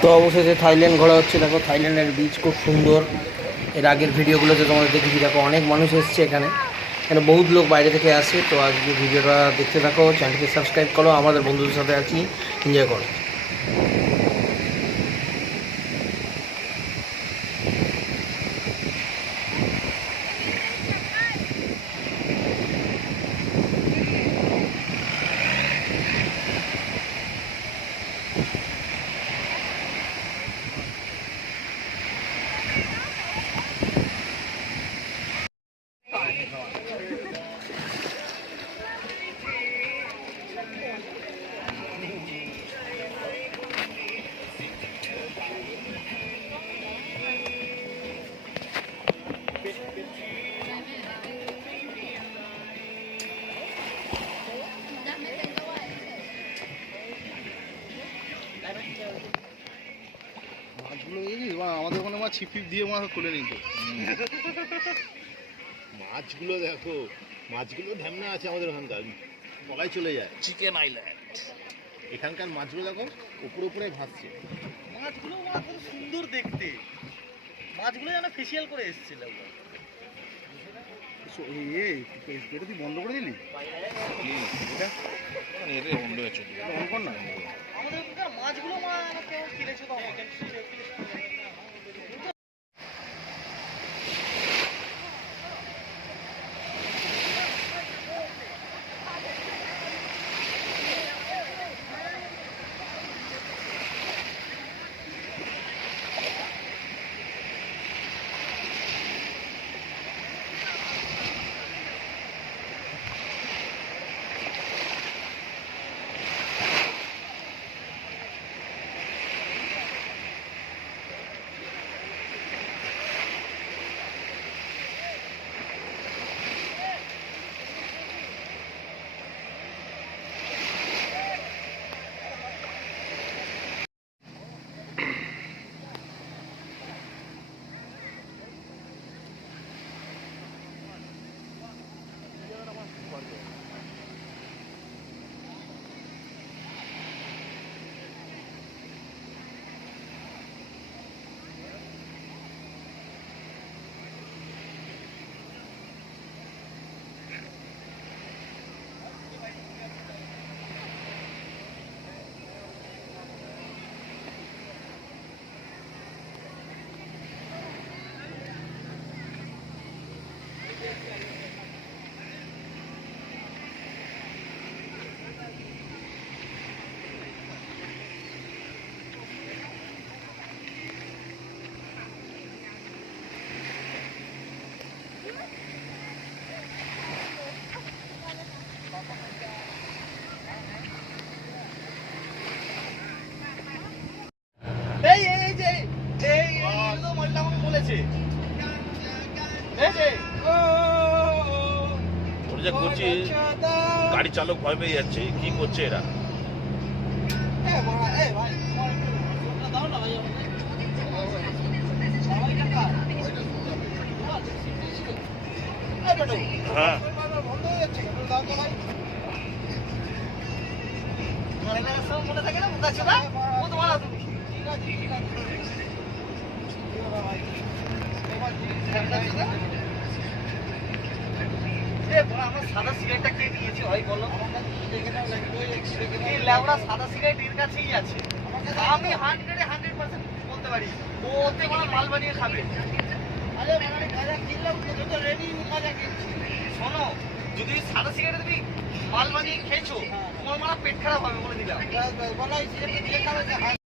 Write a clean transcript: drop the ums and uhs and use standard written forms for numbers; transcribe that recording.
তো অবশেষে থাইল্যান্ড ঘোরা হচ্ছে। দেখো থাইল্যান্ডের বিচ খুব সুন্দর। এর আগের ভিডিওগুলোতে তোমাদের দেখেছি। দেখো অনেক মানুষ এসছে এখানে, এখানে বহুত লোক বাইরে থেকে আসে। তো আজকে ভিডিওটা দেখতে থাকো, চ্যানেলকে সাবস্ক্রাইব করো, আমাদের বন্ধুদের সাথে আছি, এনজয় করো। মাছগুলো আমাদের ওখানে মাছ ছিপ দিয়ে মাছ তুলে নিত। মাছগুলো দেখো, মাছগুলো ঢ্যামনা আছে আমাদের ওখানকার, পলায় চলে যায়। চিকেন আইল্যান্ড এখানকার মাছগুলো দেখো উপরে উপরে ভাসছে। মাছগুলো কত সুন্দর দেখতে, মাছগুলো যেন ফেসিয়াল করে এসেছিল। এটা তুই বন্ধ করে দিলি? এটা বন্ধ হয়েছে না আমাদের মাছগুলো কিনেছে তো করছি। গাড়ি চালক ভয় পেয়ে যাচ্ছে, কি করছে এরা? হ্যাঁ মনে থাকে না আমার সাদা সিগারেটটা কে নিয়েছে ভাই বলো? এই ল্যাবড়া সাদা সিগারেট এর কাছেই আছে। আমি 100% বলতে পারি ও ওতে কোনো মাল বানিয়ে খাবে। আরে মানে গাঁজা কিনলাম তো রেডি গাঁজা কিনছি। শোনো, যদি সাদা সিগারেট তুমি মাল বানিয়ে খেয়েছো তোমার মারা পেট খারাপ হবে বলে দিলাম। বলাই সিগারেট দিয়ে খাবে।